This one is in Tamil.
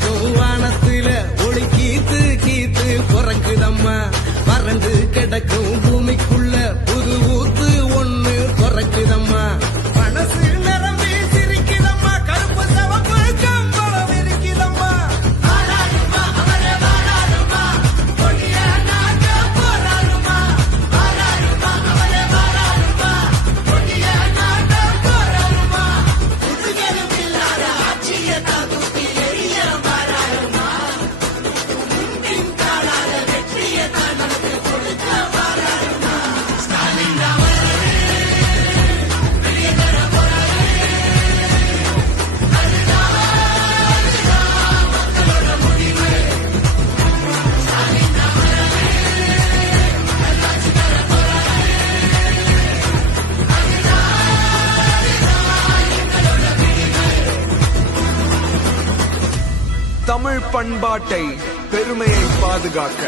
கிடக்கும் வானத்துல ஒளி கீத்து கீத்து பிறக்குதம்மா. வறண்டு கிடக்கும் பூமிக்குள்ள புது ஊத்து ஒண்ணு பிறக்குதம்மா. மனசு நிரம்பி சிரிக்குதம்மா. கருப்பு சவப்பு கம்பளம் இருக்குதம்மா. ஆராடுமா அவரே வாராடுமா. கொடிய நாட்ட போராடுமா. ஆராடுமா அவரே வாராடுமா. கொடிய நாட்ட போராடுமா. புதுகெலும் இல்லாத ஆட்சியை தகுத்தி எரிய வாராடுமா. முன்பின் காணாத வெற்றியை தான் நமக்கு கொடுக்க வாராடுமா. ஸ்டாலின் வெளியே தர போறாரு. அதுதான் மக்களோட முடிவு. ஸ்டாலின் நல்லாட்சி தர போறாரு. எங்களோட முடிவு. தமிழ் பண்பாட்டை பெருமையை பாதுகாக்க